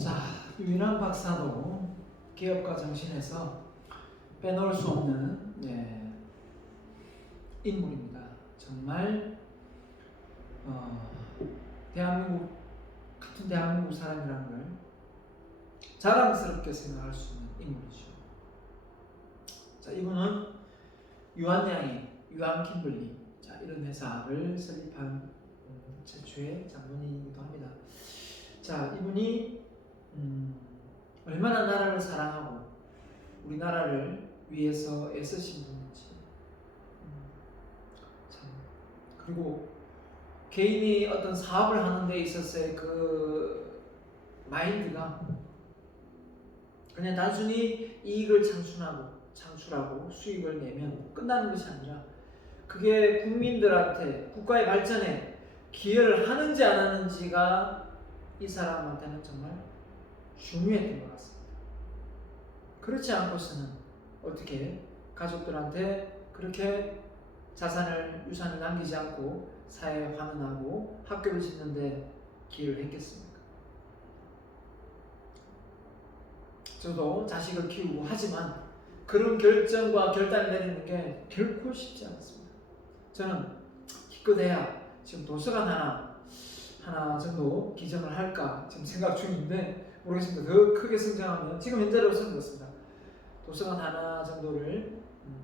자, 유인환 박사도 기업가 정신에서 빼놓을 수 없는 인물입니다. 정말 대한민국 같은 대한민국 사람이라는 걸 자랑스럽게 생각할 수 있는 인물이죠. 자, 이분은 유한양행, 유한 킴블리, 자, 이런 회사를 설립한 최초의 장본인이기도 합니다. 자, 이분이 얼마나 나라를 사랑하고 우리나라를 위해서 애쓰신 분인지, 그리고 개인이 어떤 사업을 하는 데 있어서의 그 마인드가 그냥 단순히 이익을 창출하고 수익을 내면 끝나는 것이 아니라 그게 국민들한테 국가의 발전에 기여를 하는지 안 하는지가 이 사람한테는 정말 중요했던 것 같습니다. 그렇지 않고서는 어떻게 가족들한테 그렇게 유산을 남기지 않고 사회에 환원하고 학교를 짓는데 기여를 했겠습니까? 저도 자식을 키우고 하지만 그런 결정과 결단을 내리는 게 결코 쉽지 않습니다. 저는 기껏해야 지금 도서관 하나 정도 기증을 할까 지금 생각 중인데 모르겠습니다. 더 크게 성장하면 지금 현재로서는 그렇습니다. 도서관 하나 정도를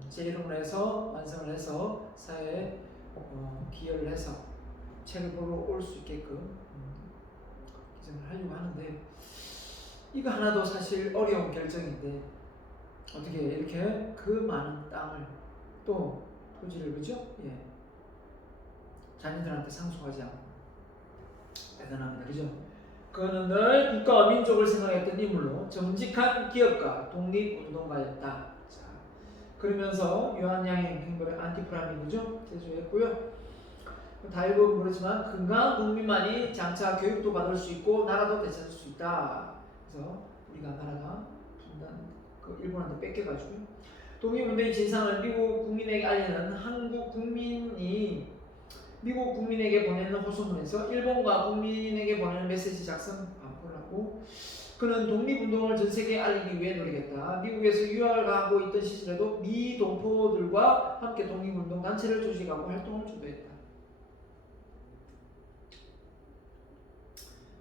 제 이름으로 해서 완성을 해서 사회에 기여를 해서 책을 보러 올 수 있게끔 기증을 하려고 하는데 이거 하나도 사실 어려운 결정인데 어떻게 이렇게 그 많은 땅을 또 토지를 그죠? 자녀들한테 상속하지 않고 대단합니다. 그죠? 그는 늘 국가와 민족을 생각했던 인물로 정직한 기업가, 독립운동가였다. 자, 그러면서 유한양행 행보를 안티프라민이죠. 제조했고요. 다 읽어보면 그렇지만 건강한 국민만이 장차 교육도 받을 수 있고 나라도 되찾을 수 있다. 그래서 우리가 나라가 그 일본한테 뺏겨가지고 독립운동의 진상을 미국 국민에게 알리는 한국 국민이 미국 국민에게 보내는 호소문에서 일본과 국민에게 보내는 메시지 작성 반포를 하고 그는 독립운동을 전 세계에 알리기 위해 노력했다. 미국에서 유학을 가고 있던 시절에도 미 동포들과 함께 독립운동 단체를 조직하고 활동을 주도했다.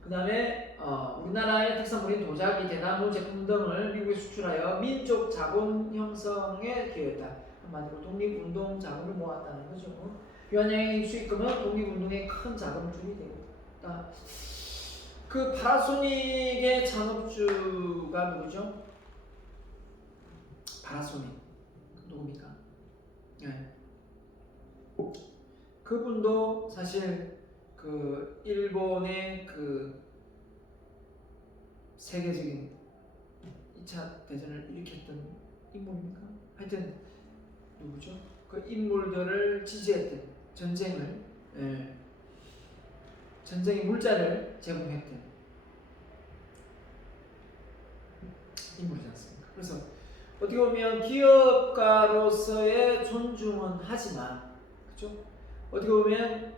그 다음에 우리나라의 특산물인 도자기, 대나무 제품 등을 미국에 수출하여 민족 자본 형성에 기여했다. 한마디로 독립운동 자금을 모았다는 거죠. 유한양행의 수익금은 독립운동의 큰 자금줄이 되었다. 그 파라소닉의 창업주가 누구죠? 파라소닉 누굽니까? 그분도 사실 그 일본의 그 세계적인 2차 대전을 일으켰던 인물입니까? 하여튼 누구죠? 그 인물들을 지지했던 전쟁의 물자를 제공했던 인물이지 않습니까? 그래서 어떻게 보면 기업가로서의 존중은 하지만, 그렇죠? 어떻게 보면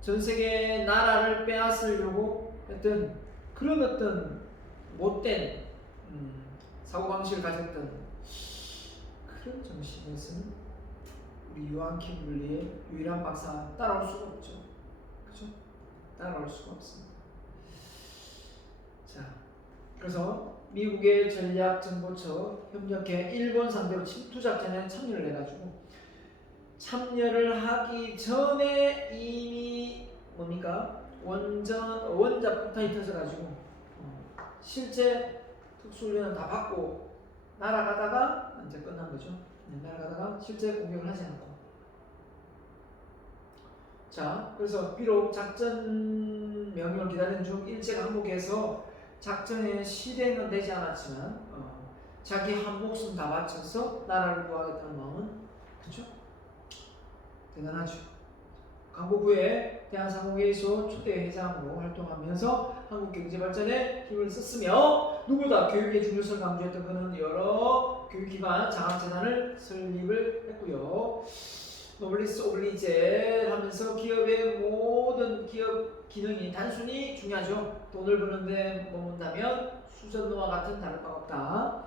전 세계 나라를 빼앗으려고 했던 그런 어떤 못된 사고방식을 가졌던 그런 정신에서는 우리 유한 킴블리의 유일한 박사 따라올 수가 없죠. 그죠? 따라올 수가 없습니다. 자, 그래서 미국의 전략정보처 협력해 일본 상대로 침투작전에 참여를 해가지고 참여를 하기 전에 이미 뭡니까? 원자 폭탄이 터져가지고 실제 특수훈련을 다 받고 날아가다가 이제 끝난 거죠. 날아가다가 실제 공격을 하지 않고. 자, 그래서 비록 작전 명령을 기다리는 중 일제가 항복해서 작전의 실행은 되지 않았지만 자기 한 목숨 다 바쳐서 나라를 구하겠다는 마음은 그렇죠? 대단하죠. 강복 후에 대한상공회의소 초대 회장으로 활동하면서 한국 경제 발전에 힘을 썼으며 누구보다 교육의 중요성을 강조했던 그는 여러 교육기관 장학재단을 설립을 했고요. 노블리스 오블리제 하면서 기업의 모든 기업 기능이 단순히 중요하죠. 돈을 버는데 머문다면 수전노와 같은 다를 바가 없다.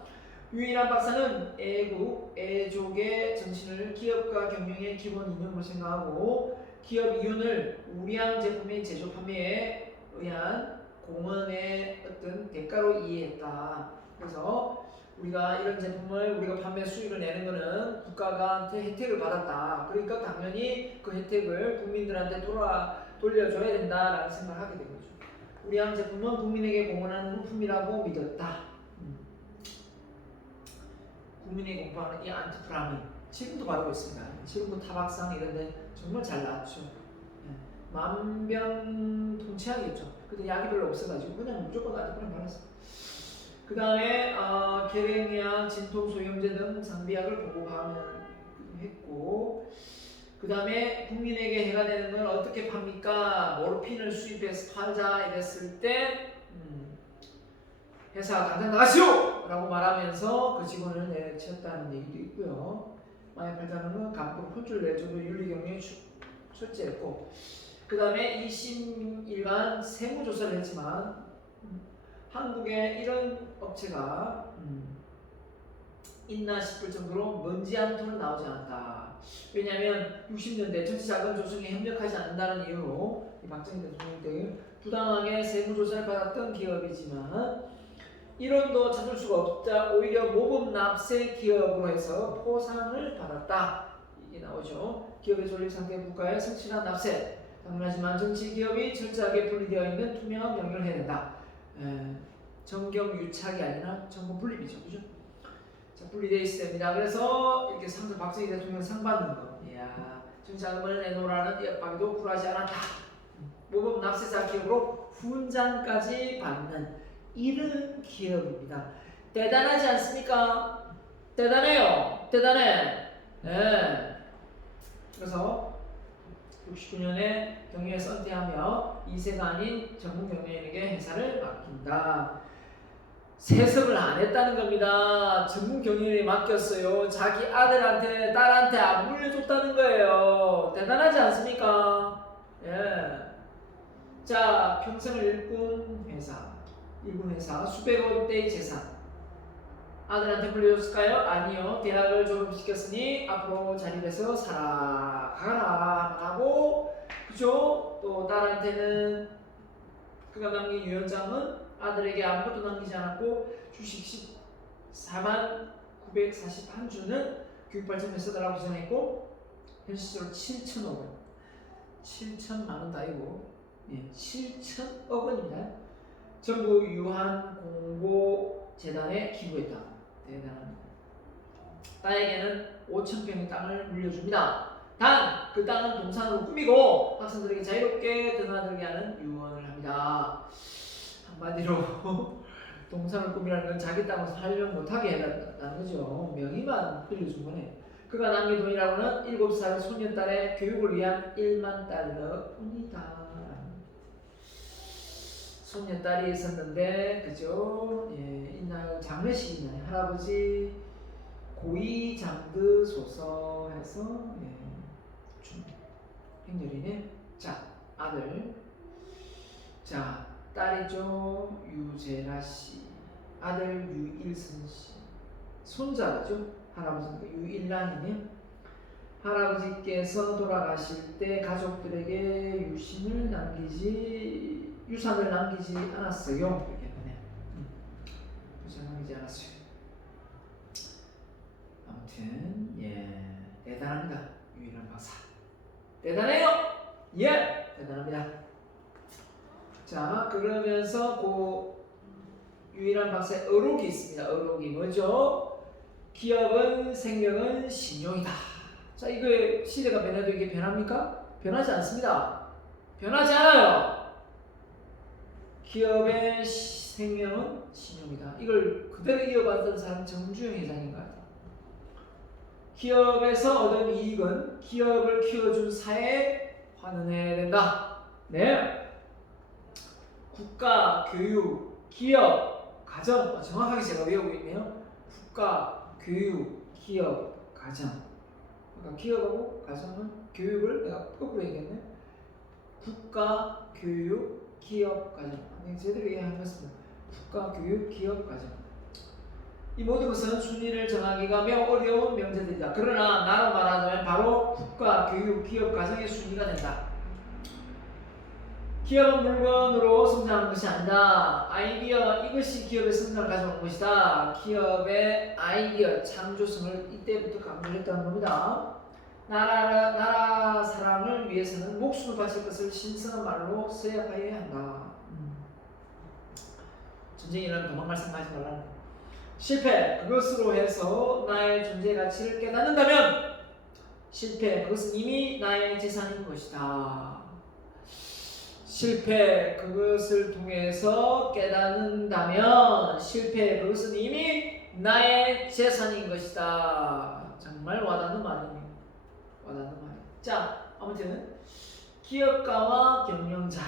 유일한 박사는 애국, 애족의 정신을 기업과 경영의 기본 이념으로 생각하고 기업 이윤을 우량 제품의 제조 판매에 의한 공헌의 어떤 대가로 이해했다. 그래서 우리가 이런 제품을 우리가 판매 수익을 내는 것은 국가한테 혜택을 받았다. 그러니까 당연히 그 혜택을 국민들한테 돌려줘야 된다라는 생각을 하게 된 거죠. 우량 제품은 국민에게 공헌하는 물품이라고 믿었다. 국민이 공부하는 이 안티프라민 지금도 바르고 있습니다. 지금도 타박상 이런데 정말 잘 나왔죠. 만병통치약이었죠. 근데 약이 별로 없어가지고 그냥 무조건 안티프라민 발랐어요. 그 다음에 계획약, 진통소염제 등 상비약을 보고하면 했고, 그 다음에 국민에게 해가 되는 건 어떻게 팝니까? 모르핀을 수입해서 팔자 이랬을 때 회사 당장 나가시오! 라고 말하면서 그 직원을 내쳤다는 얘기도 있고요. 마약 팔자는 건 간부로 혼쭐 내줘도 윤리경영에 출제했고, 그 다음에 20일간 세무조사를 했지만 한국에 이런 업체가 있나 싶을 정도로 먼지 한 톨 나오지 않았다. 왜냐하면 60년대 정치자금 조성에 협력하지 않는다는 이유로 박정희 대통령 때 부당하게 세무조사를 받았던 기업이지만 이론도 찾을 수가 없자 오히려 모금 납세 기업으로 해서 포상을 받았다. 이게 나오죠. 기업의 존립 상태 국가의 성실한 납세. 당연하지만 정치 기업이 철저하게 분리되어 있는 투명한 경영을 해야 된다. 정경유착이 아니라 정보 분립이죠. 그죠? 자, 분리되어 있어야 됩니다. 그래서 이렇게 상도 박정희 대통령 상 받는 거. 이야, 정자금을 내놓으라는 압박에도 굴하지 않았다. 모금 납세자 기업으로 훈장까지 받는 이런 기업입니다. 대단하지 않습니까? 대단해요. 대단해. 네. 그래서 69년에 경영에 선택하며 2세가 아닌 전문 경영인에게 회사를 맡긴다. 세습을 안 했다는 겁니다. 전문 경영인에 맡겼어요. 자기 아들한테 딸한테 안 물려줬다는 거예요. 대단하지 않습니까? 예. 자, 평생을 일군 회사. 일군 회사 수백억대의 재산 아들한테 물려줬을까요? 아니요. 대학을 졸업시켰으니 앞으로 자립해서 살아가라 하고, 그죠? 또 딸한테는 그가 남긴 유언장은 아들에게 아무것도 남기지 않았고 주식 14,941주는 교육발전에 쓰더라고 주장했고 현실적으로 7천억 원 7천만 원 아니고 7천억 원입니다. 전부 유한공고재단에 기부했다. 대단합니다. 딸에게는 5,000평의 땅을 물려줍니다. 단 그 땅은 동산으로 꾸미고 학생들에게 자유롭게 드나들게 하는 유언을 합니다. 한마디로 동산을 꾸미라는 건 자기 땅을 활용 못하게 해달라는 거죠. 명의만 빌려준 거네. 그가 남긴 돈이라고는 7살 소년딸의 교육을 위한 1만 달러뿐이다. 손녀딸이 있었는데, 그죠? 예, 이날 장례식이 있나요? 할아버지 고이 장드소서 해서 행렬이네. 자, 아들. 자, 딸이죠. 유재라 씨. 아들 유일선 씨. 손자죠. 할아버지니까 유일란이네. 할아버지께서 돌아가실 때 가족들에게 유산을 남기지 않았어요. 이렇게 하네. 유산 남기지 않았어요. 아무튼 대단합니다. 유일한 박사. 대단해요. 예, 대단합니다. 자, 그러면서 그 유일한 박사의 어록이 있습니다. 어록이 뭐죠? 기업은 생명은 신용이다. 자, 이거 시대가 변해도 이게 변합니까? 변하지 않습니다. 변하지 않아요. 기업의 생명은 신용이다. 이걸 그대로 이어받던 사람은 정주영 회장인 것 같아요. 기업에서 얻은 이익은 기업을 키워준 사회에 환원해야 된다. 네. 국가, 교육, 기업, 가정. 정확하게 제가 외우고 있네요. 국가, 교육, 기업, 가정. 그러니까 기업하고 가정은 교육을 내가 거꾸로 얘기했네. 국가, 교육, 기업, 가정. 제대로 이해한 것입니다. 국가, 교육, 기업, 가정. 이 모든 것은 순위를 정하기가 매우 어려운 명제들이다. 그러나 나로 말하자면 바로 국가, 교육, 기업, 가정의 순위가 된다. 기업은 물건으로 성장하는 것이 아니다. 아이디어, 이것이 기업의 성장을 가져오는 것이다. 기업의 아이디어, 창조성을 이때부터 강조했다는 겁니다. 나라 사랑을 위해서는 목숨을 바칠 것을 신성한 말로 써야하여야 한다. 전쟁이 일어나면 도망갈 생각하지 말라는 거. 실패, 그것으로 해서 나의 존재 가치를 깨닫는다면 실패, 그것은 이미 나의 재산인 것이다. 실패, 그것을 통해서 깨닫는다면 실패, 그것은 이미 나의 재산인 것이다. 정말 와닿는 말입니다. 와닿는 말. 자, 아무튼 기업가와 경영자.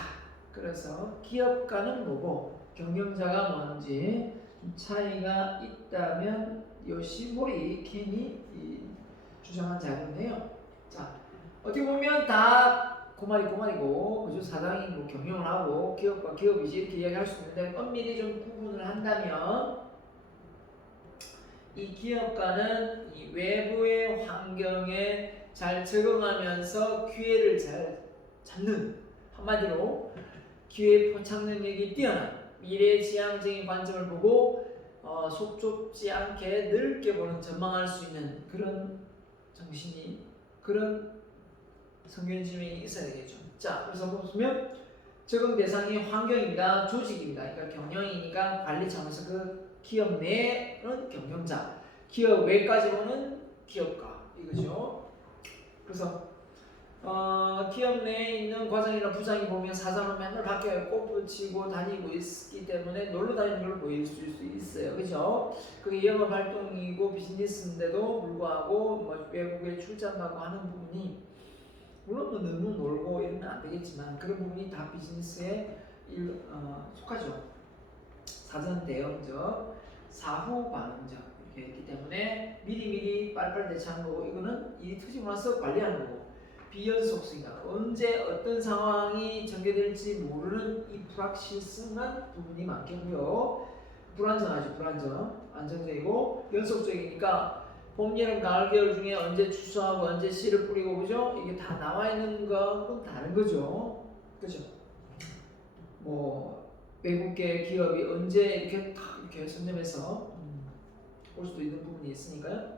그래서 기업가는 뭐고 경영자가 뭔지 좀 차이가 있다면 요시모리 켄이 주장한 자료네요. 자, 어떻게 보면 다 고말이고 그죠? 사장이 뭐 경영을 하고 기업과 기업이지 이렇게 이야기할 수 있는데 엄밀히 좀 구분을 한다면 이 기업가는 이 외부의 환경에 잘 적응하면서 기회를 잘 잡는, 한마디로 기회 포착 능력이 뛰어난 미래지향적인 관점을 보고 속 좁지 않게 넓게 보는, 전망할 수 있는 그런 정신이, 그런 성견지명이 있어야 되겠죠. 자, 그래서 보시면 적응 대상이 환경입니다. 조직입니다. 그러니까 경영이니까 관리 차원에서 그 기업 내는 경영자, 기업 외까지 보는 기업가, 이거죠. 그래서 기업 내에 있는 과장이나 부장이 보면 사장은 맨날 밖에 꽃 붙이고 다니고 있기 때문에 놀러 다니는 걸 보일 수 있어요. 그죠? 그게 영업 활동이고 비즈니스인데도 불구하고 뭐 외국에 출장 가고 하는 부분이, 물론 뭐 너무 놀고 이러면 안 되겠지만 그런 부분이 다 비즈니스에 속하죠. 사전 대응적, 사후 반응적 이렇게 있기 때문에 미리미리 빨리빨리 대처하는 거고, 이거는 일이 터지고 나서 관리하는 거고, 비연속성이다. 언제 어떤 상황이 전개될지 모르는 이 불확실성한 부분이 많겠고요. 불안정하죠. 불안정, 안정적이고 연속적이니까 봄, 여름, 가을, 겨울 중에 언제 추수하고 언제 씨를 뿌리고, 그죠? 이게 다 나와 있는 것은 다른 거죠. 그죠? 뭐 외국계 기업이 언제 이렇게 딱 이렇게 선점해서 올 수도 있는 부분이 있으니까요.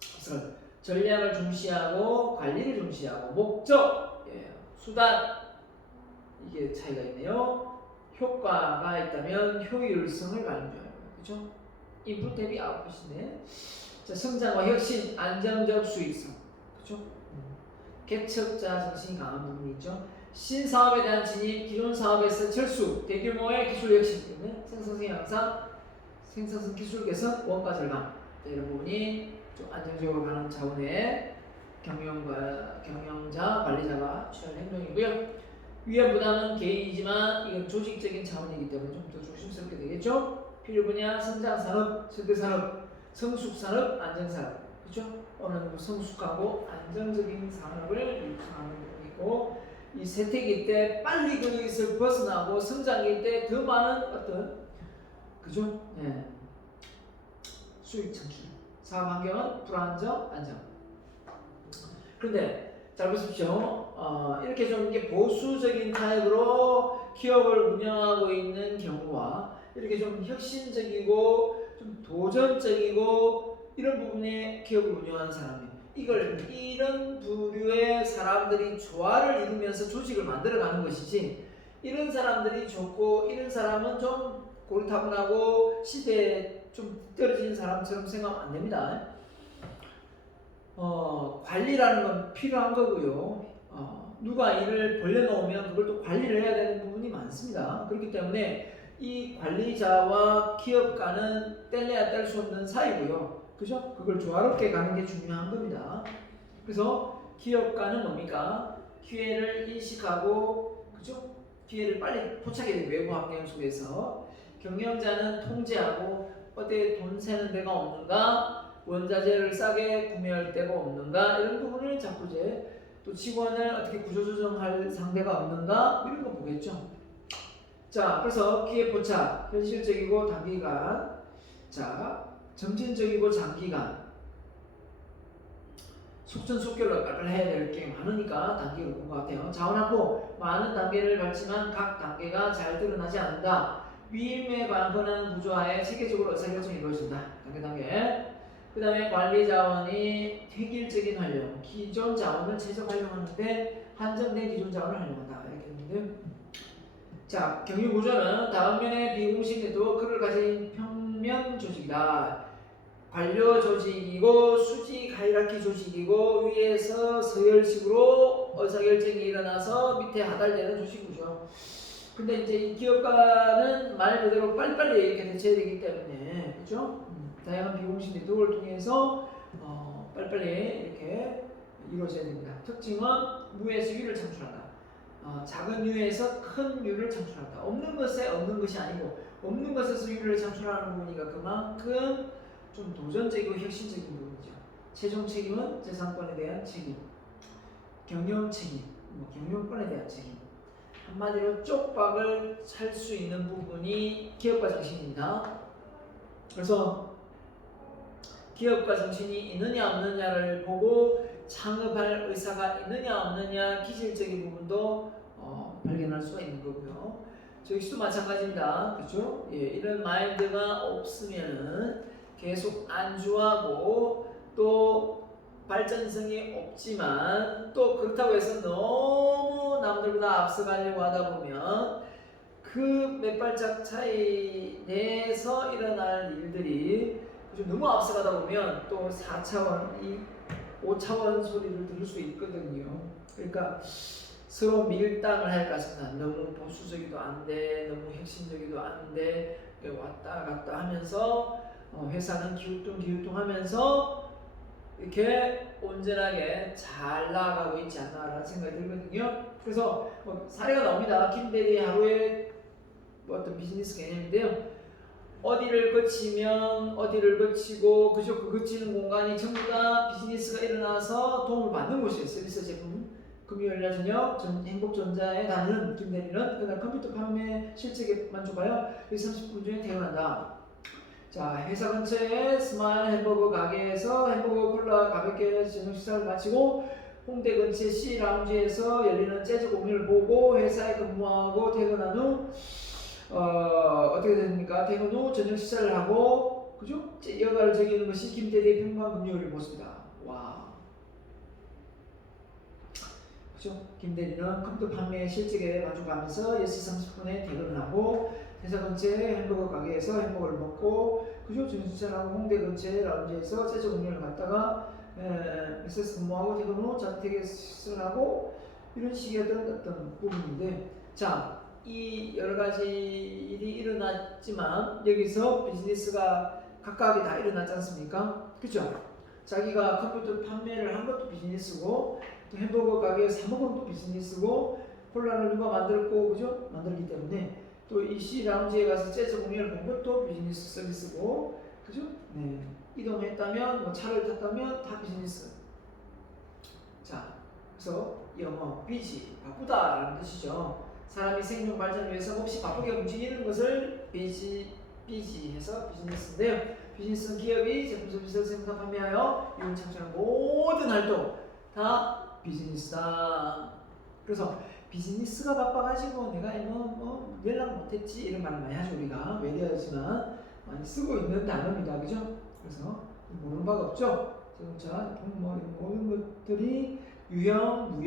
그래서 전략을 중시하고 관리를 중시하고 목적, 수단, 이게 차이가 있네요. 효과가 있다면 효율성을 강조해요. 그죠? 인풋 대비 아웃풋이네. 자, 성장과 혁신, 안정적 수익성, 그죠? 개척자 정신이 강한 부분이 있죠. 신사업에 대한 진입, 기존 사업에서 철수, 대규모의 기술 혁신 때문에 생산성 향상, 생산성 기술 개선, 원가 절감, 이런 부분이 좀 안정적으로 가는 차원의 경영자, 관리자가 취할 행동이고요. 위험 부담은 개인이지만 이건 조직적인 차원이기 때문에 좀 더 조심스럽게 되겠죠. 필요 분야, 성장 산업, 세대 산업, 성숙 산업, 안정 산업, 그렇죠? 어느 정도 성숙하고 안정적인 산업을 유통하는 부분이고, 이 세태기 때 빨리 거기서 벗어나고 성장일 때 더 많은 어떤, 그죠? 네. 수익 창출. 사업 환경은 불안정, 안정. 그런데 잘 보십시오. 이렇게 좀 이게 보수적인 타입으로 기업을 운영하고 있는 경우와 이렇게 좀 혁신적이고 좀 도전적이고 이런 부분의 기업을 운영하는 사람이, 이런 부류의 사람들이 조화를 이루면서 조직을 만들어가는 것이지, 이런 사람들이 좋고 이런 사람은 좀 고리타분하고 시대에 좀 떨어진 사람처럼 생각하면 안 됩니다. 관리라는 건 필요한 거고요. 누가 일을 벌려놓으면 그걸 또 관리를 해야 되는 부분이 많습니다. 그렇기 때문에 이 관리자와 기업가는 뗄래야 뗄 수 없는 사이고요. 그죠? 그걸 조화롭게 가는 게 중요한 겁니다. 그래서 기업가는 뭡니까? 기회를 인식하고, 그죠? 기회를 빨리 포착해야 돼요. 외부 환경 속에서. 경영자는 통제하고 어디에 돈 새는 데가 없는가? 원자재를 싸게 구매할 데가 없는가 이런 부분을 자꾸 이제 또 직원을 어떻게 구조조정할 상대가 없는가 이런 거 보겠죠. 자, 그래서 기회 포착 현실적이고 단기간, 자 점진적이고 장기간, 속전속결로 빨리 해야 될 게 많으니까 단계로 본 것 같아요. 자원 확보 많은 단계를 밟지만 각 단계가 잘 드러나지 않는다. 위임에 관건한 구조하에 체계적으로 의사결정이 이루어진다. 단계. 그 다음에 관리 자원이 획일적인 활용, 기존 자원을 최적 활용하는데 한정된 기존 자원을 활용한다. 이렇게 했는데, 자 경유 구조는 다음 면의 비공식 네트워크를 가진 평면 조직이다. 관료 조직이고 수직 하이라키 조직이고 위에서 서열식으로 의사결정이 일어나서 밑에 하달되는 조직이죠. 근데 이제 이 기업가는 말 그대로 빨리빨리 이렇게 대처해야 되기 때문에 그렇죠? 다양한 비공식 네트워크를 통해서 빨리빨리 이렇게 이루어져야 됩니다. 특징은 무에서 유를 창출한다. 작은 유에서 큰 유를 창출한다. 없는 것에 없는 것이 아니고 없는 것에서 유를 창출하는 부분이니까 그만큼 좀 도전적이고 혁신적인 부분이죠. 최종 책임은 재산권에 대한 책임, 경영 책임, 경영권에 대한 책임. 한마디로 쪽박을 살 수 있는 부분이 기업가 정신입니다. 그래서 기업가 정신이 있느냐 없느냐를 보고 창업할 의사가 있느냐 없느냐 기질적인 부분도 발견할 수가 있는 거고요. 저 역시도 마찬가지입니다. 그렇죠? 예, 이런 마인드가 없으면은 계속 안주하고 또 발전성이 없지만 또 그렇다고 해서 너무 남들보다 앞서가려고 하다 보면 그 몇 발짝 차이 내에서 일어날 일들이 너무 앞서가다 보면 또 4차원, 5차원 소리를 들을 수 있거든요. 그러니까 서로 밀당을 할 것입니다. 너무 보수적이도 안 돼, 너무 혁신적이도 안 돼, 왔다 갔다 하면서 회사는 기우뚱하면서 이렇게 온전하게 잘 나아가고 있지 않나라는 생각이 들거든요. 그래서 사례가 나옵니다. 김대리 하루에 어떤 비즈니스 개념인데요. 어디를 거치면 어디를 거치고 그저 그 거치는 공간이 전부 다 비즈니스가 일어나서 도움을 받는 곳이에요. 서비스 제품. 금요일날 저녁 행복전자에 다니는 김대리는 그날 컴퓨터 판매 실적에 만족하여 30분 중에 퇴근한다. 자, 회사 근처에 스마일 햄버거 가게에서 햄버거 콜라 가볍게 저녁 식사를 마치고 홍대 근처 C 라운지에서 열리는 재즈 공연을 보고 회사에 근무하고 퇴근한 후 어떻게 됩니까? 퇴근 후 저녁 식사를 하고 그죠? 여가를 즐기는 것이 김대리의 평범한 금요일을 모습이다. 와. 그죠? 김대리는 컴퓨터 판매 실적에 만족하면서 6시 30분에 퇴근을 하고 회사 근처에 햄버거 가게에서 햄버거를 먹고 그죠? 저녁 식사를 하고 홍대 근처의 라운지에서 재즈 공연을 갔다가 SS 근무하고 퇴근 후 자택에 식사를 하고 이런 식의 어떤 부분인데 자, 이 여러 가지 일이 일어났지만 여기서 비즈니스가 각각이 다 일어났지 않습니까? 그죠? 자기가 컴퓨터 판매를 한 것도 비즈니스고 또 햄버거 가게에서 사 먹은 것도 비즈니스고 콜라를 누가 만들었고 그죠? 만들기 때문에 또 이 C 라운지에 가서 재즈 공연을 본 것도 비즈니스 서비스고 그죠? 네. 이동했다면 차를 탔다면 다 비즈니스. 자, 그래서 영어 비지 바쁘다라는 뜻이죠. 사람이 생존 발전을 위해서 몹시 바쁘게 움직이는 것을 비지해서 비즈니스인데요. 비즈니스는 기업이 제품 서비스를 생산 판매하여 이윤 창출하는 모든 활동 다 비즈니스다. 그래서 비즈니스가 바빠가지고 내가 연락 못했지 이런 말을 많이 하죠. 우리가 외래어지만 많이 쓰고 있는 단어입니다. 그죠? 그래서 모르는 바가 없죠. 자동차, 모든 것들이 유형,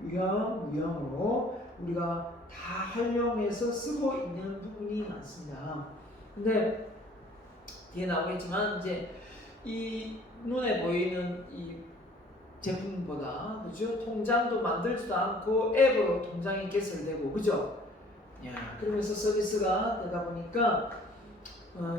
무형으로 우리가 다 활용해서 쓰고 있는 부분이 많습니다. 근데 뒤에 나오겠지만 이제 이 눈에 보이는 이 제품보다 그죠? 통장도 만들지도 않고 앱으로 통장이 개설되고 그죠? 야, 그러면서 서비스가 되다 보니까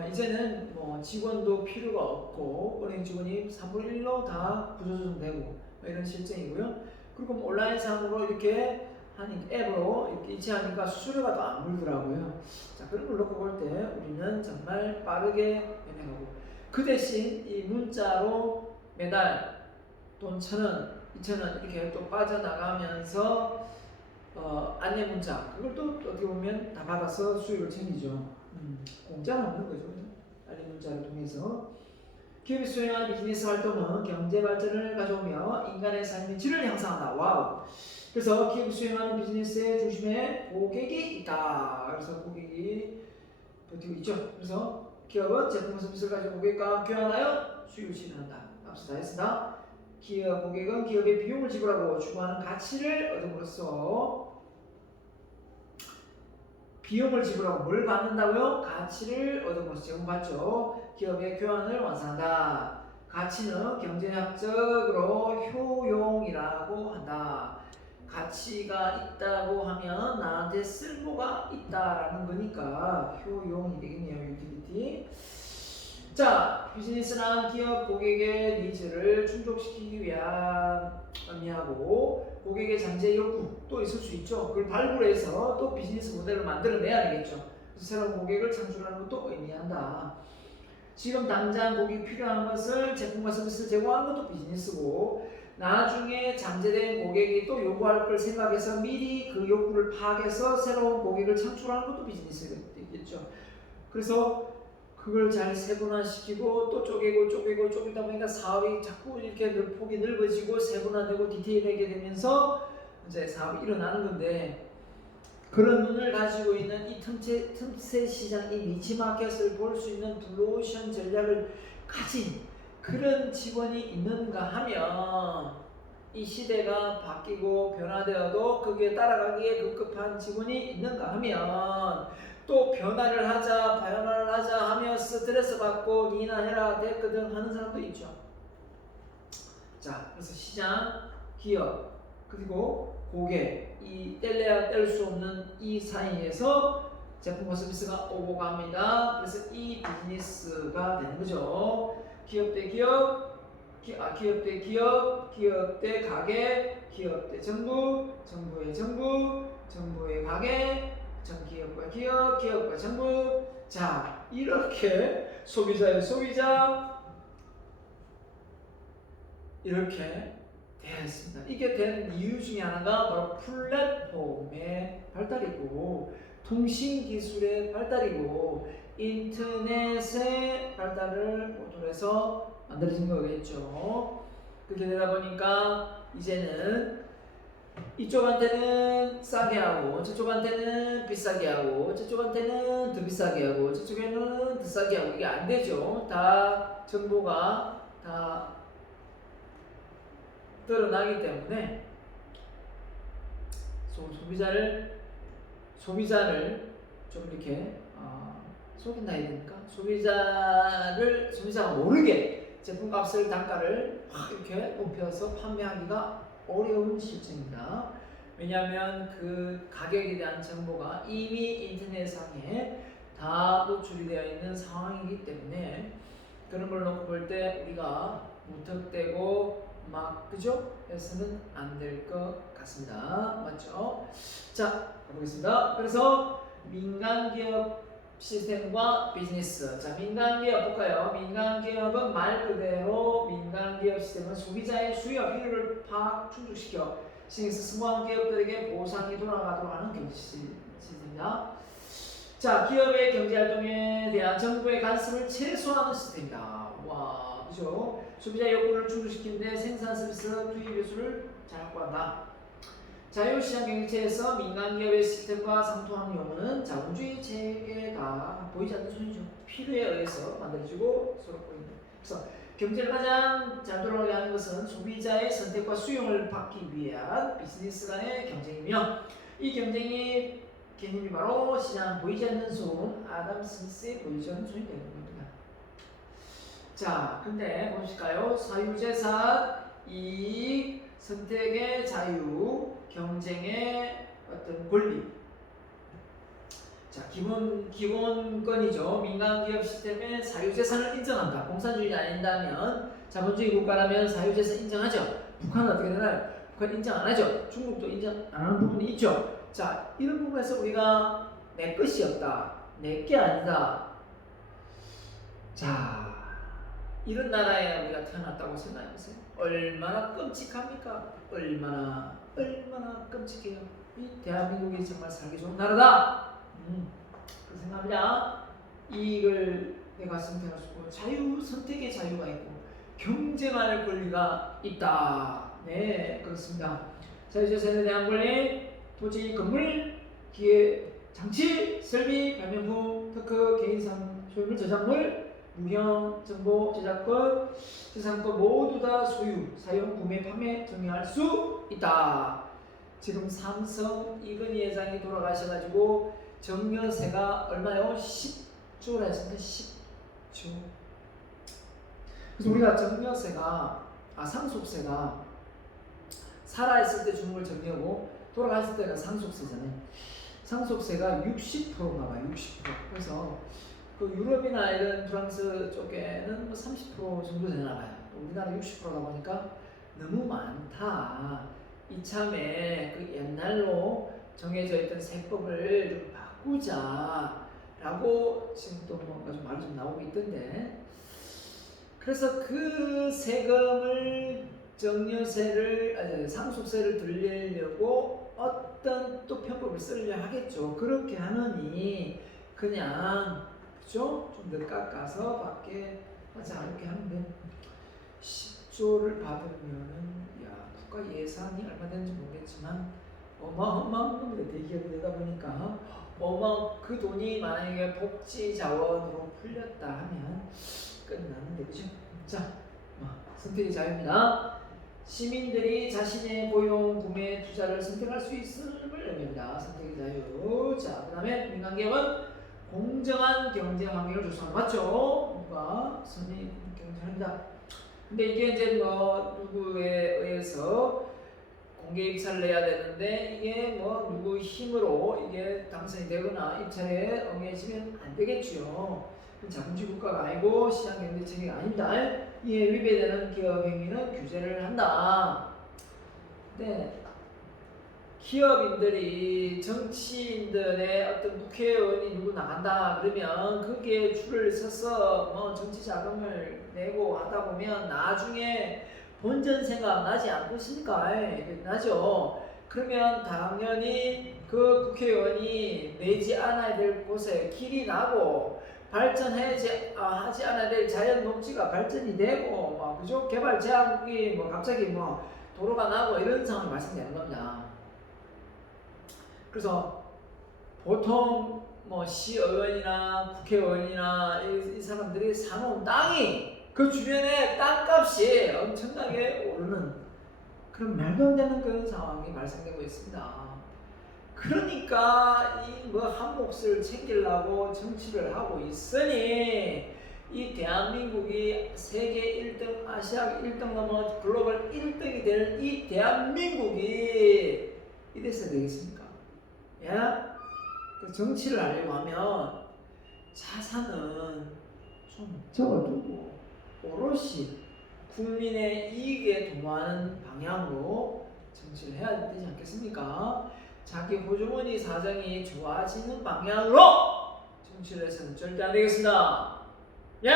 이제는 직원도 필요가 없고 은행 직원이 3분의 1로 다 구조조정되고 이런 실정이고요. 그리고 온라인상으로 이렇게 하니 앱으로 이렇게 이체하니까 수수료가 더 안 물더라고요. 자, 그런 걸 놓고 볼 때 우리는 정말 빠르게 변해가고 그 대신 이 문자로 매달 돈 1,000원, 2,000원 이렇게 또 빠져나가면서 안내 문자 그걸 또 어떻게 보면 다 받아서 수익을 챙기죠. 공짜는 없는 거죠. 안내 문자를 통해서 기업이 수행하는 비즈니스 활동은 경제 발전을 가져오며 인간의 삶의 질을 향상한다. 와우. 그래서 기업이 수행하는 비즈니스의 중심에 고객이 있다. 그래서 고객이 버티고 있죠. 그래서 기업은 제품과 서비스를 가지고 고객과 교환하여 수익을 실현한다. 앞서 다 했습니다. 기업 고객은 기업의 비용을 지불하고 추구하는 가치를 얻음으로써 비용을 지불하고 뭘 받는다고요? 가치를 얻음으로써 제공받죠. 기업의 교환을 완성한다. 가치는 경제학적으로 효용이라고 한다. 가치가 있다고 하면 나한테 쓸모가 있다라는 거니까 효용이 되겠네요. 유틸리티. 자, 비즈니스란 기업 고객의 니즈를 충족시키기 위함이하고 고객의 잠재 욕구 또 있을 수 있죠. 그걸 발굴해서 또 비즈니스 모델을 만들어내야 되겠죠. 그래서 새로운 고객을 창출하는 것도 의미한다. 지금 당장 고객이 필요한 것을 제품과 서비스를 제공하는 것도 비즈니스고 나중에 잠재된 고객이 또 요구할 걸 생각해서 미리 그 욕구를 파악해서 새로운 고객을 창출하는 것도 비즈니스가 되겠죠. 그래서 그걸 잘 세분화시키고 또 쪼개다 보니까 사업이 자꾸 이렇게 폭이 넓어지고 세분화되고 디테일하게 되면서 이제 사업이 일어나는 건데 그런 눈을 가지고 있는 이 틈새 시장, 이 니치마켓을 볼 수 있는 블루오션 전략을 가진 그런 직원이 있는가 하면 이 시대가 바뀌고 변화되어도 거기에 따라가기에 급급한 직원이 있는가 하면 또 변화를 하자 하며 스트레스 받고 니나 해라 됐거든 하는 사람도 있죠. 자, 그래서 시장, 기업, 그리고 고객 이 뗄래야 뗄 수 없는 이 사이에서 제품과 서비스가 오고 갑니다. 그래서 이 비즈니스가 되는 거죠. 기업 대 기업, 기업 대 기업, 기업 대 가게, 기업 대 정부, 정부의 정부, 정부의 가게, 기업과 기업, 기업과 정부. 자, 이렇게 소비자의 소비자 이렇게 되어 있습니다. 이게 된 이유 중에 하나가 바로 플랫폼의 발달이고 통신기술의 발달이고 인터넷의 발달을 모토로 해서 만들어진 거겠죠. 그렇게 되다 보니까 이제는 이쪽한테는 싸게 하고 저쪽한테는 비싸게 하고 저쪽한테는 더 비싸게 하고 저쪽에는 더 싸게 하고 이게 안 되죠. 다 정보가 다 드러나기 때문에 소비자를 좀 이렇게 속인다 해야 됩니까? 소비자가 모르게 제품값을 단가를 확 이렇게 높여서 판매하기가 어려운 실정입니다. 왜냐하면 그 가격에 대한 정보가 이미 인터넷상에 다 노출이 되어 있는 상황이기 때문에 그런 걸 놓고 볼 때 우리가 무턱대고 그죠? 해서는 안 될 것 같습니다. 맞죠? 자, 가보겠습니다. 그래서 민간기업 시스템과 비즈니스. 자, 민간기업 볼까요? 민간기업은 말 그대로 민간기업 시스템은 소비자의 수요 필요를 충족시켜 스모한 기업들에게 보상이 돌아가도록 하는 경제 시스템입니다. 자, 기업의 경제활동에 대한 정부의 간섭을 최소화하는 시스템입니다. 와, 그죠? 소비자 욕구를 충족시키는데 생산 서비스 투입 요소를 잘 확보한다. 자유시장 경제체에서 민간기업의 시스템과 상통하는 경우는 자본주의 체계가 보이지 않는 손이죠. 필요에 의해서 만들어지고 서로 보인다. 그래서 경제를 가장 잘 돌아가게 하는 것은 소비자의 선택과 수용을 받기 위한 비즈니스 간의 경쟁이며 이 경쟁이 개념이 바로 시장 보이지 않는 손, 아담 스미스의 보이지 않는 손이 되는 겁니다. 자, 근데 보실까요? 사유재산, 이익, 선택의 자유, 경쟁의 어떤 권리. 자, 기본권이죠. 민간기업 시스템의 사유재산을 인정한다. 공산주의가 아닌다면, 자본주의 국가라면 사유재산 인정하죠. 북한은 어떻게 되나요? 북한 인정 안 하죠. 중국도 인정 안 하는 부분이 있죠. 자, 이런 부분에서 우리가 내 것이 없다. 내 게 아니다. 자, 이런 나라에 우리가 태어났다고 생각해보세요. 얼마나 끔찍합니까? 얼마나 끔찍해요. 이 대한민국이 정말 살기 좋은 나라다. 그 생각합니다. 이익을 내가 선택할 수 있고 선택의 자유가 있고 경쟁할 권리가 있다. 네, 그렇습니다. 자, 이제 세대에 대한 권리, 토지, 건물, 기회, 장치, 설비, 발명품, 특허, 개인상, 소유물, 저작물, 무형, 정보, 저작권, 재산권 모두 다 소유, 사용, 구매, 판매, 정리할 수 있다. 지금 삼성 이건희 회장이 돌아가셔가지고 정여세가 얼마요? 10조라 했습니다. 10조. 그래서 우리가 상속세가 살아있을 때 주는 걸 정리하고 돌아갔을 때가 상속세잖아요. 상속세가 60%가 봐요. 60%. 그래서 그 유럽이나 이런 프랑스 쪽에는 뭐 30% 정도 되나 봐요. 우리나라 60%다 보니까 너무 많다. 이참에 그 옛날로 정해져 있던 세법을 좀 바꾸자라고 지금 또 뭔가 좀 말이 좀 나오고 있던데, 그래서 그 세금을 상속세를 들리려고 어떤 또 편법을 쓰려 하겠죠. 그렇게 하느니 그냥 그죠? 좀 더 깎아서 밖에 하자 이렇게 하는데 10조를 받으면은 국가 예산이 얼마 되는지 모르겠지만 어마어마한 겁니다. 대기업이 되다 보니까 그 돈이 만약에 복지 자원으로 풀렸다 하면 끝나는데, 그죠? 자, 선택의 자유입니다. 시민들이 자신의 고용, 구매, 투자를 선택할 수 있음을 의미합니다. 선택의 자유. 자, 그 다음에 민간기업은 공정한 경쟁 환경을 조성하는, 맞죠? 누가 선의 경쟁합니다. 근데 이게 이제 누구에 의해서 공개 입찰을 내야 되는데 이게 누구 힘으로 이게 당선이 되거나 입찰에 응해지면 안 되겠죠. 자본주의 국가가 아니고 시장경제체계가 아닙니다. 이에 위배되는 기업 행위는 규제를 한다. 네. 기업인들이 정치인들의 어떤 국회의원이 누구 나간다 그러면 거기에 줄을 서서 정치 자금을 내고 하다 보면 나중에 본전 생각 나지 않겠습니까? 나죠. 그러면 당연히 그 국회의원이 내지 않아야 될 곳에 길이 나고 발전하지 않아야 될 자연 녹지가 발전이 되고 그죠? 개발 제한국이 갑자기 도로가 나고 이런 상황이 발생되는 겁니다. 그래서 보통 시의원이나 국회의원이나 이 사람들이 사놓은 땅이 그 주변에 땅값이 엄청나게 오르는 그런 말도 안 되는 그런 상황이 발생되고 있습니다. 그러니까 한 몫을 챙기려고 정치를 하고 있으니 이 대한민국이 세계 1등, 아시아 1등 넘어 글로벌 1등이 될 이 대한민국이 이래서 되겠습니까? 예? 정치를 하려고 하면 자산은 좀 적어두고 오롯이 국민의 이익에 도모하는 방향으로 정치를 해야 되지 않겠습니까? 자기 호주머니 사정이 좋아지는 방향으로 정치를 해서는 절대 안 되겠습니다. 예?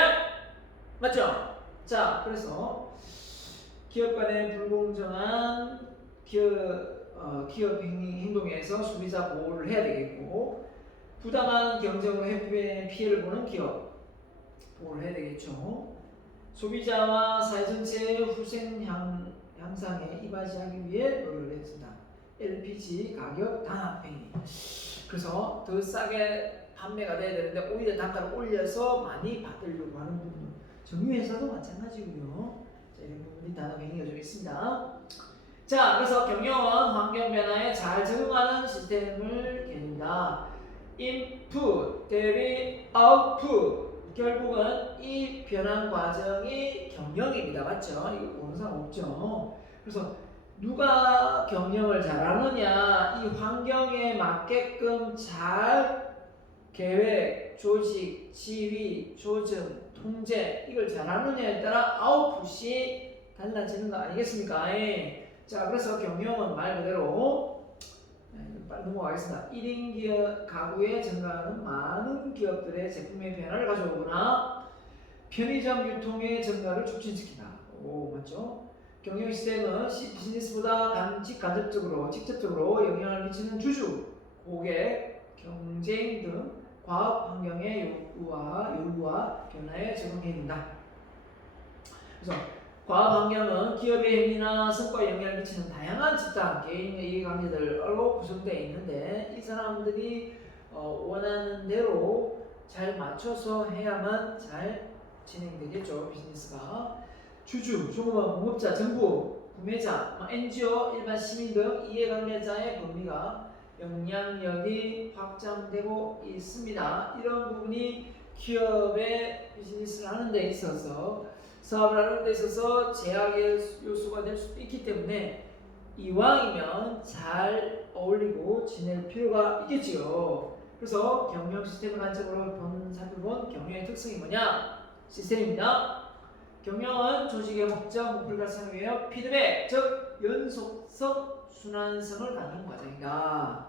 맞죠? 자, 그래서 기업 간의 불공정한 기업 행동에서 소비자 보호를 해야 되겠고, 부당한 경쟁으로 해외 피해를 보는 기업 보호를 해야 되겠죠. 소비자와 사회 전체의 후생 향상에 이바지하기 위해 노력을 했습니다. LPG 가격 단합행위. 그래서 더 싸게 판매가 돼야 되는데 오히려 단가를 올려서 많이 받으려고 하는 부분. 정유회사도 마찬가지고요. 자, 이런 부분이 단합행위가 좀 있습니다. 자, 그래서 경영은 환경 변화에 잘 적응하는 시스템을 개념니다. input 대비 output. 결국은 이 변환 과정이 경영입니다. 맞죠? 이거 모르는 사람 없죠? 그래서 누가 경영을 잘하느냐, 이 환경에 맞게끔 잘 계획, 조직, 지휘, 조정, 통제 이걸 잘하느냐에 따라 아웃풋이 달라지는 거 아니겠습니까? 자, 그래서 경영은 말 그대로 빨리 넘어가겠습니다. 1인 기업 가구의 증가는 많은 기업들의 제품의 변화를 가져오거나 편의점 유통의 증가를 촉진시키다. 오, 맞죠? 경영 시스템은 비즈니스보다 간접적으로, 직접적으로 영향을 미치는 주주, 고객, 경쟁 등 과학 환경의 요구와 변화에 적응해야 된다. 그래서 과학 환경은 기업의 행위나 성과에 영향을 미치는 다양한 집단, 개인의 이해관계들로 구성되어 있는데 이 사람들이 원하는 대로 잘 맞춰서 해야만 잘 진행되겠죠. 비즈니스가. 주주, 종업원, 공급자, 정부, 구매자, NGO, 일반 시민 등 이해관계자의 범위가 영향력이 확장되고 있습니다. 이런 부분이 기업의 비즈니스를 하는 데 있어서 사업을 하는 데 있어서 제약의 요소가 될 수도 있기 때문에 이왕이면 잘 어울리고 지낼 필요가 있겠지요. 그래서 경영 시스템을 관점으로 살펴본 경영의 특성이 뭐냐? 시스템입니다. 경영은 조직의 목적, 목표를 달성하기 위해 피드백, 즉 연속성, 순환성을 갖는 과정이다.